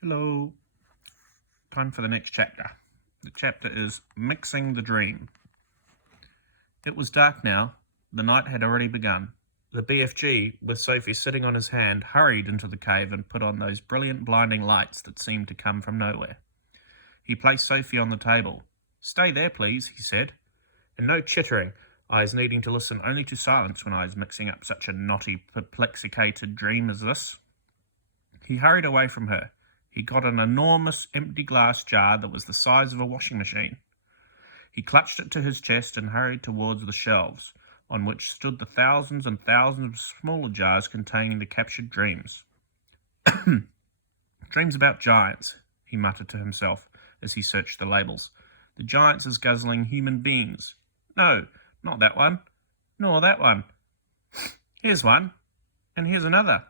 Hello. Time for the next chapter. The chapter is Mixing the Dream. It was dark now. The night had already begun. The BFG, with Sophie sitting on his hand, hurried into the cave and put on those brilliant blinding lights that seemed to come from nowhere. He placed Sophie on the table. "Stay there, please," he said. "And no chittering, eyes needing to listen only to silence when I was mixing up such a knotty, perplexicated dream as this." He hurried away from her. He got an enormous empty glass jar that was the size of a washing machine. He clutched it to his chest and hurried towards the shelves, on which stood the thousands and thousands of smaller jars containing the captured dreams. "Dreams about giants," he muttered to himself as he searched the labels. "The giants is guzzling human beings. No, not that one, nor that one. Here's one, and here's another."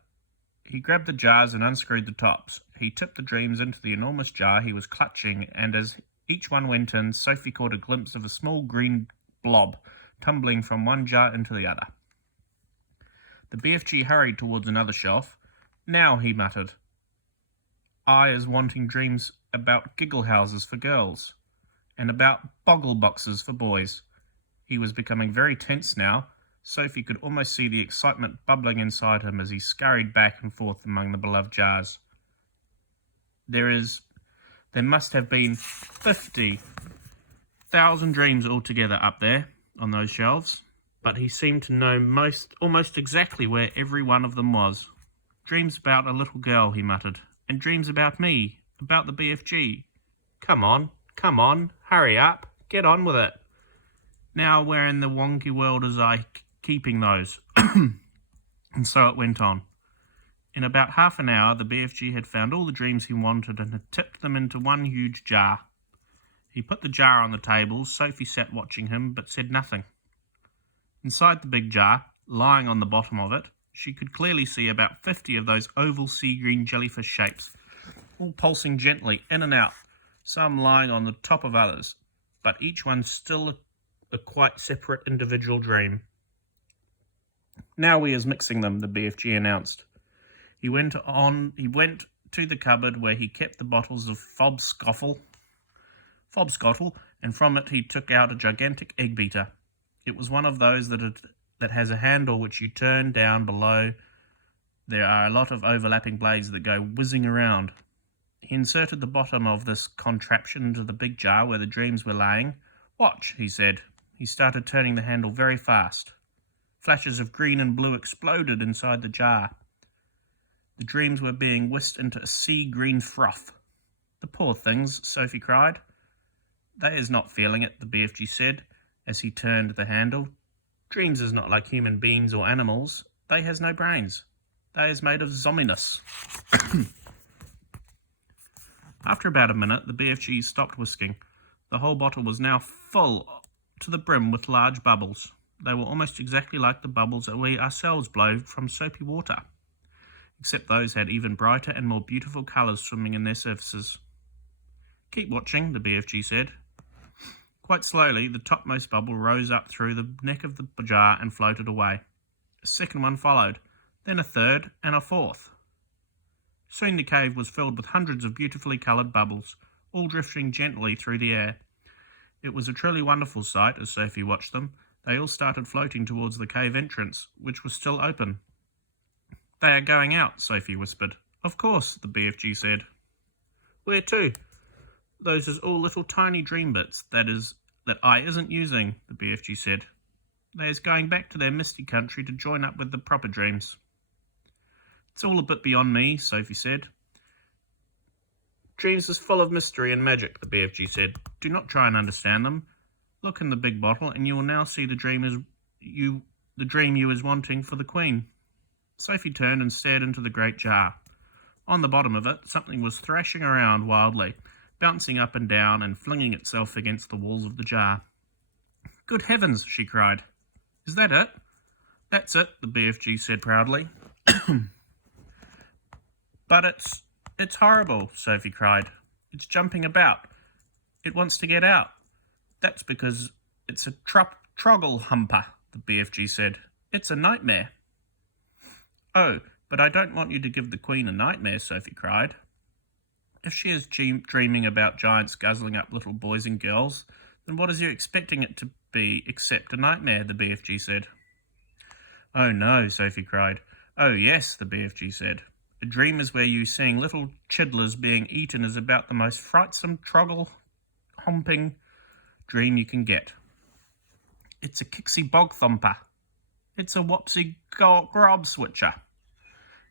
He grabbed the jars and unscrewed the tops. He tipped the dreams into the enormous jar he was clutching, and as each one went in, Sophie caught a glimpse of a small green blob tumbling from one jar into the other. The BFG hurried towards another shelf. "Now," he muttered, "I is wanting dreams about giggle houses for girls, and about boggle boxes for boys." He was becoming very tense now. Sophie could almost see the excitement bubbling inside him as he scurried back and forth among the beloved jars. There must have been 50,000 dreams altogether up there on those shelves, but he seemed to know almost exactly where every one of them was. "Dreams about a little girl," he muttered, "and dreams about me, about the BFG. Come on, hurry up, get on with it. Now where in the wonky world is I keeping those?" And so it went on. In about half an hour, the BFG had found all the dreams he wanted and had tipped them into one huge jar. He put the jar on the table. Sophie sat watching him, but said nothing. Inside the big jar, lying on the bottom of it, she could clearly see about 50 of those oval sea green jellyfish shapes, all pulsing gently in and out, some lying on the top of others, but each one still a quite separate individual dream. "Now we is mixing them," the BFG announced. He went to the cupboard where he kept the bottles of Fobscottle, and from it he took out a gigantic egg beater. It was one of those that has a handle which you turn down below. There are a lot of overlapping blades that go whizzing around. He inserted the bottom of this contraption into the big jar where the dreams were lying. "Watch," he said. He started turning the handle very fast. Flashes of green and blue exploded inside the jar. The dreams were being whisked into a sea green froth. "The poor things," Sophie cried. "They is not feeling it," the BFG said as he turned the handle. "Dreams is not like human beings or animals. They has no brains. They is made of zomminess." After about a minute, the BFG stopped whisking. The whole bottle was now full to the brim with large bubbles. They were almost exactly like the bubbles that we ourselves blow from soapy water, except those had even brighter and more beautiful colours swimming in their surfaces. "Keep watching," the BFG said. Quite slowly, the topmost bubble rose up through the neck of the jar and floated away. A second one followed, then a third and a fourth. Soon the cave was filled with hundreds of beautifully coloured bubbles, all drifting gently through the air. It was a truly wonderful sight as Sophie watched them. They all started floating towards the cave entrance, which was still open. "They are going out," Sophie whispered. "Of course," the BFG said. "Where to?" "Those is all little tiny dream bits, that I isn't using," the BFG said. "They is going back to their misty country to join up with the proper dreams." "It's all a bit beyond me," Sophie said. "Dreams is full of mystery and magic," the BFG said. "Do not try and understand them. Look in the big bottle, and you will now see the dream you is wanting for the Queen." Sophie turned and stared into the great jar. On the bottom of it, something was thrashing around wildly, bouncing up and down and flinging itself against the walls of the jar. "Good heavens!" she cried. "Is that it?" "That's it," the BFG said proudly. "But it's horrible," Sophie cried. "It's jumping about. It wants to get out." "That's because it's a troggle humper," the BFG said. "It's a nightmare." "Oh, but I don't want you to give the Queen a nightmare," Sophie cried. If she is dreaming about giants guzzling up little boys and girls, then what is you expecting it to be except a nightmare, the BFG said. Oh no, Sophie cried. Oh yes, the BFG said. A dream is where you seeing little chidlers being eaten is about the most frightsome troggle-humping dream you can get. It's a kixie bog thumper. It's a wopsy grob switcher.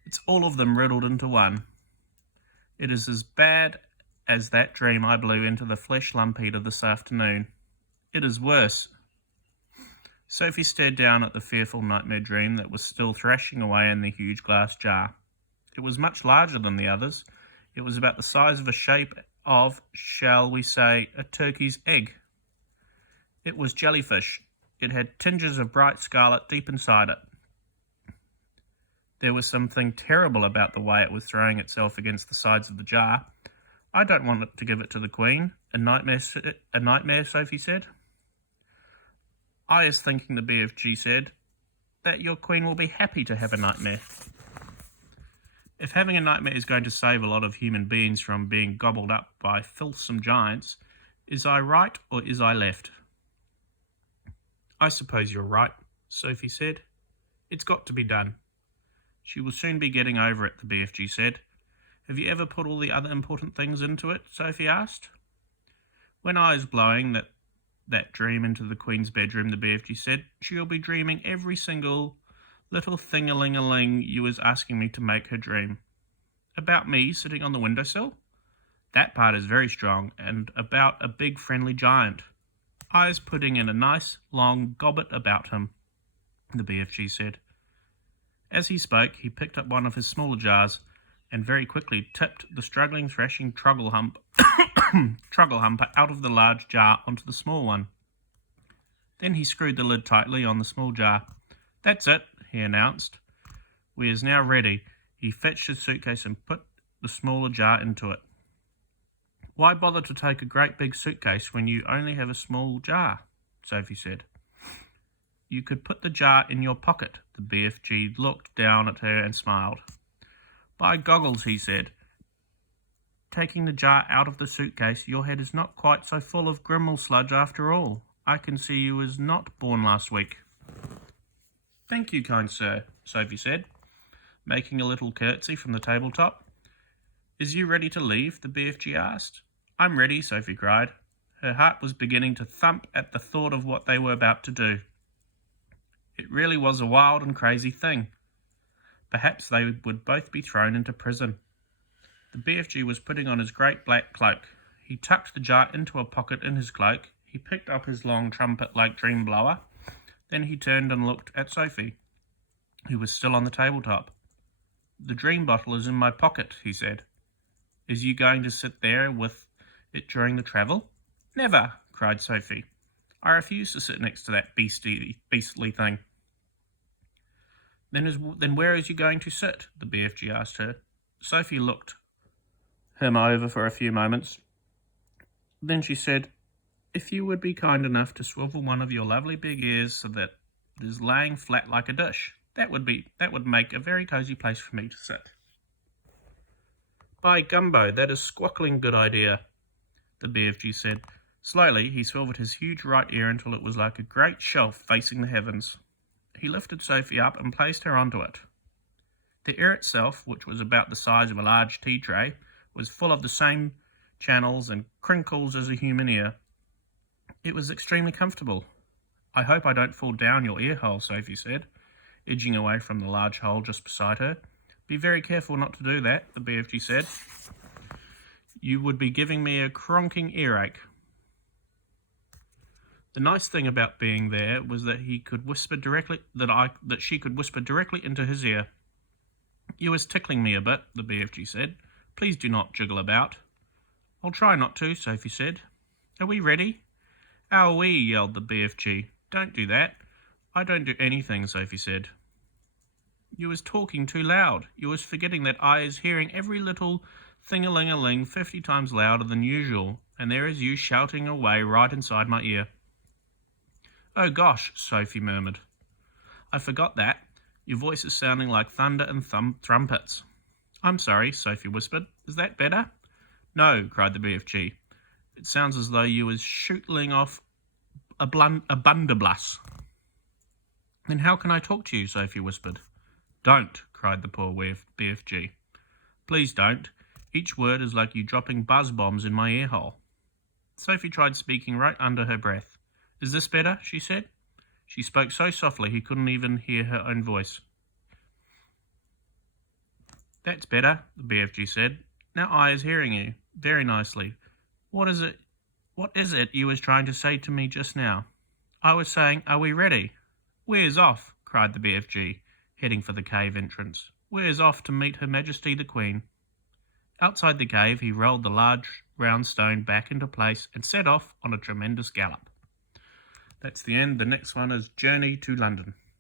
It's all of them riddled into one. It is as bad as that dream I blew into the flesh lump eater this afternoon. It is worse. Sophie stared down at the fearful nightmare dream that was still thrashing away in the huge glass jar. It was much larger than the others. It was about the size of a shape of, shall we say, a turkey's egg. It was jellyfish. It had tinges of bright scarlet deep inside it. There was something terrible about the way it was throwing itself against the sides of the jar. I don't want to give it to the Queen. A nightmare, Sophie said. I is thinking, the BFG said, that your Queen will be happy to have a nightmare. If having a nightmare is going to save a lot of human beings from being gobbled up by filthsome giants, is I right or is I left? I suppose you're right, Sophie said. It's got to be done. She will soon be getting over it, the BFG said. Have you ever put all the other important things into it? Sophie asked. When I is blowing that dream into the Queen's bedroom, the BFG said, she'll be dreaming every single little thing-a-ling-a-ling you was asking me to make her dream. About me sitting on the windowsill? That part is very strong, and about a big friendly giant. I is putting in a nice long gobbet about him, the BFG said. As he spoke, he picked up one of his smaller jars and very quickly tipped the struggling, thrashing troggle-humper out of the large jar onto the small one. Then he screwed the lid tightly on the small jar. That's it, he announced. We is now ready. He fetched his suitcase and put the smaller jar into it. Why bother to take a great big suitcase when you only have a small jar? Sophie said. You could put the jar in your pocket. The BFG looked down at her and smiled. By goggles, he said. Taking the jar out of the suitcase, your head is not quite so full of Grimmauld sludge after all. I can see you was not born last week. Thank you, kind sir, Sophie said, making a little curtsy from the tabletop. Is you ready to leave? The BFG asked. I'm ready, Sophie cried. Her heart was beginning to thump at the thought of what they were about to do. It really was a wild and crazy thing. Perhaps they would both be thrown into prison. The BFG was putting on his great black cloak. He tucked the jar into a pocket in his cloak. He picked up his long trumpet-like dream blower. Then he turned and looked at Sophie, who was still on the tabletop. The dream bottle is in my pocket, he said. Is you going to sit there with it during the travel? Never, cried Sophie. I refuse to sit next to that beastly thing. Then where is you going to sit? The BFG asked her. Sophie looked him over for a few moments. Then she said, if you would be kind enough to swivel one of your lovely big ears so that it is laying flat like a dish, that would make a very cosy place for me to sit. By gumbo, that is squackling good idea, the BFG said. Slowly, he swiveled his huge right ear until it was like a great shelf facing the heavens. He lifted Sophie up and placed her onto it. The ear itself, which was about the size of a large tea tray, was full of the same channels and crinkles as a human ear. It was extremely comfortable. I hope I don't fall down your ear hole, Sophie said, edging away from the large hole just beside her. Be very careful not to do that, the BFG said. You would be giving me a cronking earache. The nice thing about being there was that he could whisper directly that she could whisper directly into his ear. You was tickling me a bit, the BFG said. Please do not jiggle about. I'll try not to, Sophie said. Are we ready? Owie, yelled the BFG. Don't do that. I don't do anything, Sophie said. You was talking too loud. You was forgetting that I is hearing every little thing-a-ling-a-ling 50 times louder than usual, and there is you shouting away right inside my ear. Oh gosh, Sophie murmured. I forgot that. Your voice is sounding like thunder and trumpets. I'm sorry, Sophie whispered. Is that better? No, cried the BFG. It sounds as though you was shooting off a blunderbuss. Then how can I talk to you? Sophie whispered. Don't, cried the poor BFG. Please don't. Each word is like you dropping buzz bombs in my ear hole. Sophie tried speaking right under her breath. Is this better? She said. She spoke so softly he couldn't even hear her own voice. That's better, the BFG said. Now I is hearing you very nicely. What is it you was trying to say to me just now? I was saying, are we ready? Where's off? Cried the BFG, heading for the cave entrance. Where's off to meet Her Majesty the Queen? Outside the cave, he rolled the large round stone back into place and set off on a tremendous gallop. That's the end. The next one is Journey to London.